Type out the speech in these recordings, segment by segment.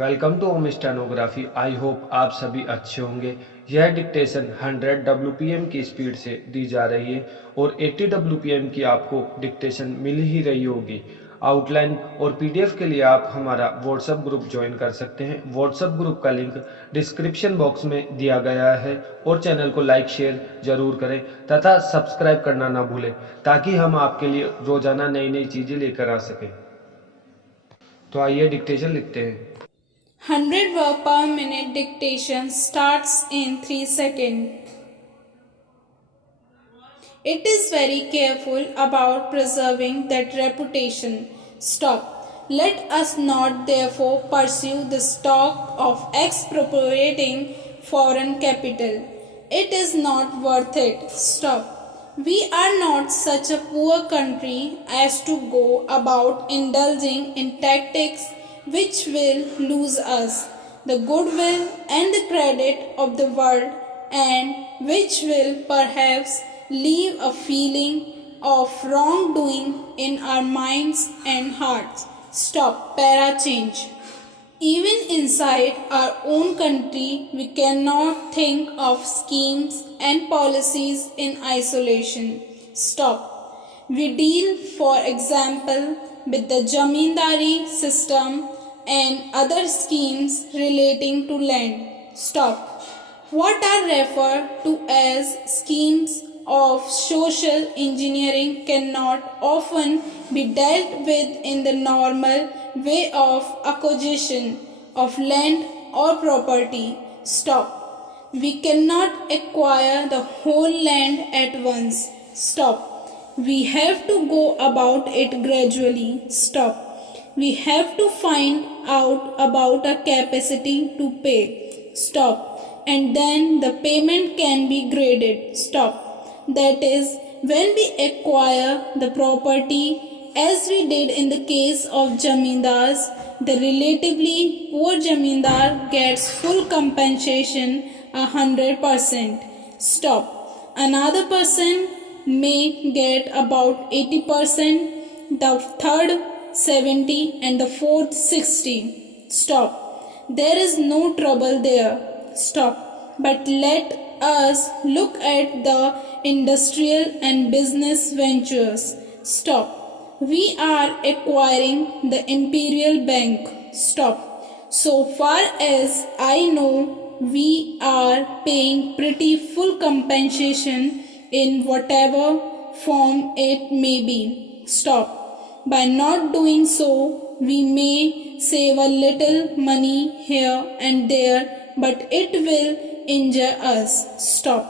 Welcome to Om stenography. I hope आप सभी अच्छे होंगे। यह डिक्टेशन 100 WPM की स्पीड से दी जा रही है और 80 WPM की आपको डिक्टेशन मिल ही रही होगी। आउटलाइन और PDF के लिए आप हमारा व्हाट्सएप ग्रुप ज्वाइन कर सकते हैं। व्हाट्सएप ग्रुप का लिंक डिस्क्रिप्शन बॉक्स में दिया गया है और चैनल को लाइक शेयर जरूर करें तथा सब्सक्राइब करना ना भूलें ताकि हम आपके लिए रोजाना नई नई चीज़ें लेकर आ सकें। तो आइए डिक्टेशन लिखते हैं। 100 word per minute dictation starts in 3 seconds. It is very careful about preserving that reputation. Stop. Let us not therefore pursue the talk of expropriating foreign capital. It is not worth it. Stop. We are not such a poor country as to go about indulging in tactics which will lose us the goodwill and the credit of the world, and which will perhaps leave a feeling of wrongdoing in our minds and hearts. Stop. Para change. Even inside our own country, we cannot think of schemes and policies in isolation. Stop. We deal, for example, with the Jamindari system and other schemes relating to land. Stop. What are referred to as schemes of social engineering cannot often be dealt with in the normal way of acquisition of land or property. Stop. We cannot acquire the whole land at once. Stop. We have to go about it gradually. Stop. We have to find out about our capacity to pay. Stop. And then the payment can be graded. Stop. That is, when we acquire the property, as we did in the case of Jamindars, the relatively poor Jamindar gets full compensation 100%. Stop. Another person may get about 80%, the third 70% and the fourth 60%. Stop. There is no trouble there. Stop. But let us look at the industrial and business ventures. Stop. We are acquiring the Imperial Bank. Stop. So far as I know, we are paying pretty full compensation in whatever form it may be. Stop. By not doing so, we may save a little money here and there, but it will injure us. Stop.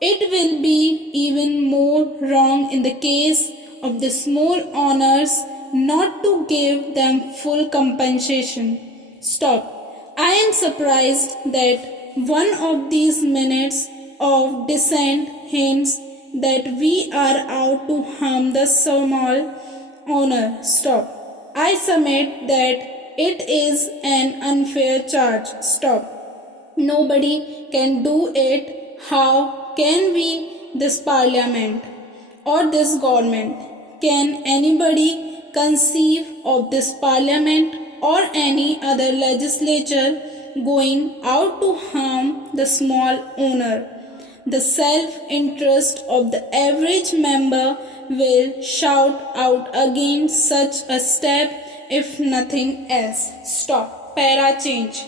It will be even more wrong in the case of the small owners not to give them full compensation. Stop. I am surprised that one of these minutes of dissent hints that we are out to harm the small owner. Stop. I submit that it is an unfair charge. Stop. Nobody can do it. How can we, this parliament or this government? Can anybody conceive of this parliament or any other legislature going out to harm the small owner? The self-interest of the average member will shout out against such a step if nothing else. Stop. Para change.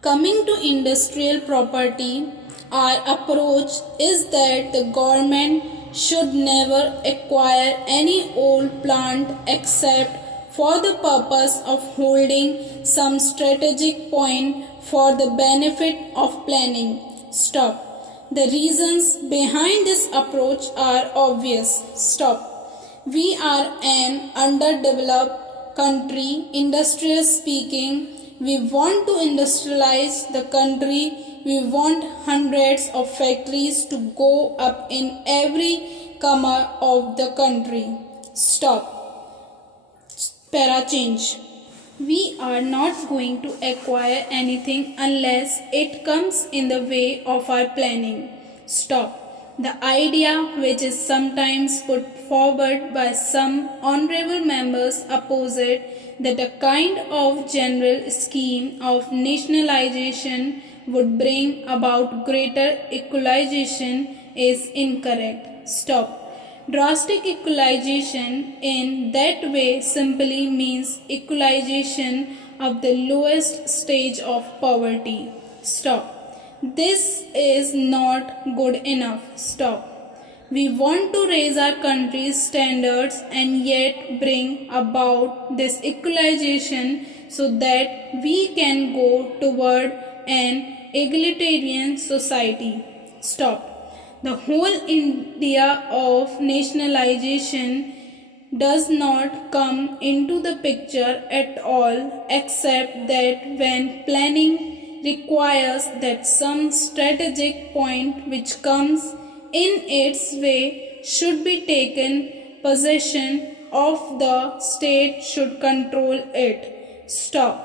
Coming to industrial property, our approach is that the government should never acquire any old plant except for the purpose of holding some strategic point for the benefit of planning. Stop. The reasons behind this approach are obvious. Stop. We are an underdeveloped country, industrially speaking. We want to industrialize the country. We want hundreds of factories to go up in every corner of the country. Stop. Para change. We are not going to acquire anything unless it comes in the way of our planning. Stop. The idea which is sometimes put forward by some honorable members oppose it, that a kind of general scheme of nationalization would bring about greater equalization is incorrect. Stop. Drastic equalization in that way simply means equalization of the lowest stage of poverty. Stop. This is not good enough. Stop. We want to raise our country's standards and yet bring about this equalization so that we can go toward an egalitarian society. Stop. The whole idea of nationalization does not come into the picture at all, except that when planning requires that some strategic point which comes in its way should be taken possession of, the state should control it. Stop.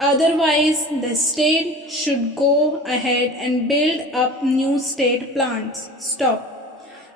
Otherwise, the state should go ahead and build up new state plants. Stop.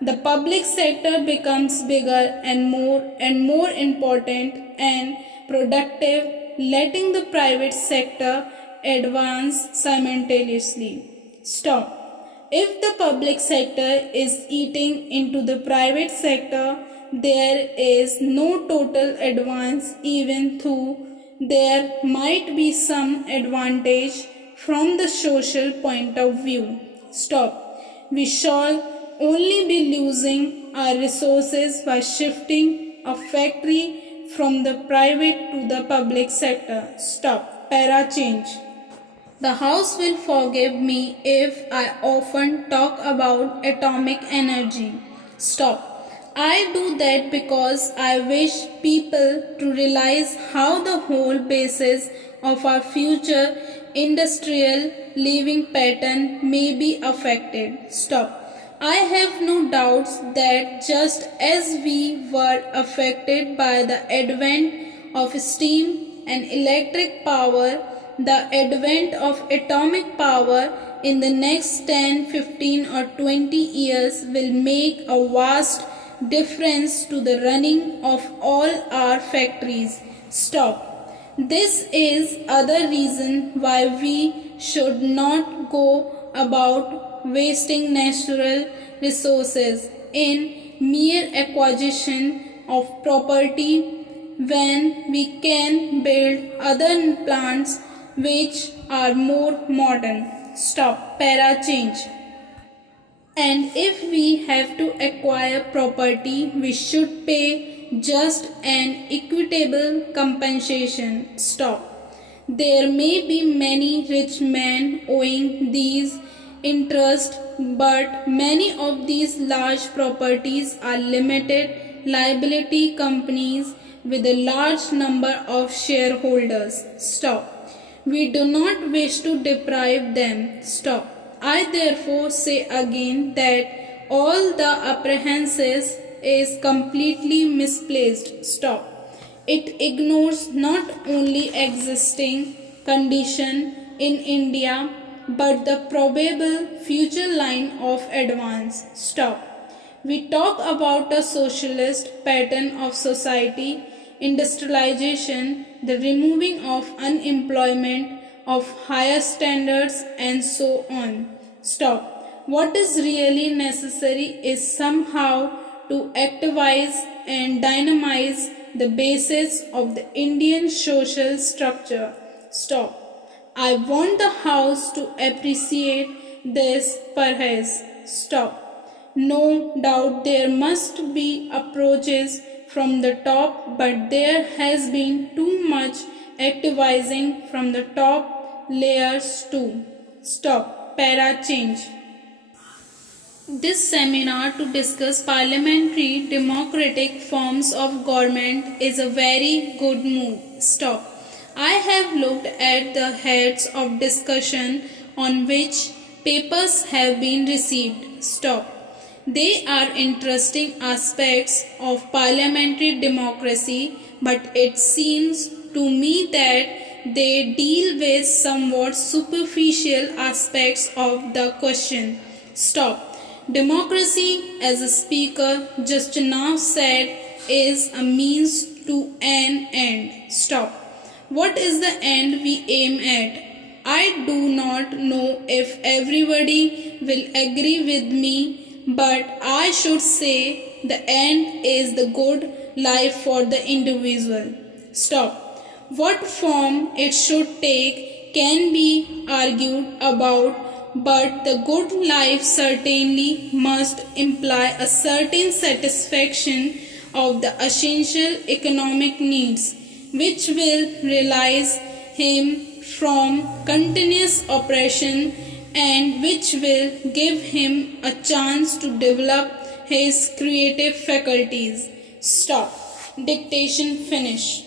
The public sector becomes bigger and more important and productive, letting the private sector advance simultaneously. Stop. If the public sector is eating into the private sector, there is no total advance, even though there might be some advantage from the social point of view. Stop. We shall only be losing our resources by shifting a factory from the private to the public sector. Stop. Para change. The House will forgive me if I often talk about atomic energy. Stop. I do that because I wish people to realize how the whole basis of our future industrial living pattern may be affected. Stop. I have no doubts that just as we were affected by the advent of steam and electric power, the advent of atomic power in the next 10, 15 or 20 years will make a vast difference to the running of all our factories. Stop. This is other reason why we should not go about wasting natural resources in mere acquisition of property when we can build other plants which are more modern. Stop. Para change. And if we have to acquire property, we should pay just and equitable compensation. Stop. There may be many rich men owing these interests, but many of these large properties are limited liability companies with a large number of shareholders. Stop. We do not wish to deprive them. Stop. I therefore say again that all the apprehensions is completely misplaced. Stop. It ignores not only existing condition in India but the probable future line of advance. Stop. We talk about a socialist pattern of society, industrialization, the removing of unemployment, of higher standards and so on. Stop. What is really necessary is somehow to activize and dynamize the basis of the Indian social structure. Stop. I want the House to appreciate this perhaps. Stop. No doubt there must be approaches from the top, but there has been too much activizing from the top layers too. Stop. Para change. This seminar to discuss parliamentary democratic forms of government is a very good move. Stop. I have looked at the heads of discussion on which papers have been received. Stop. They are interesting aspects of parliamentary democracy, but it seems to me that they deal with somewhat superficial aspects of the question. Stop. Democracy, as a speaker just now said, is a means to an end. Stop. What is the end we aim at? I do not know if everybody will agree with me, but I should say the end is the good life for the individual. Stop. What form it should take can be argued about, but the good life certainly must imply a certain satisfaction of the essential economic needs, which will release him from continuous oppression and which will give him a chance to develop his creative faculties. Stop. Dictation finish.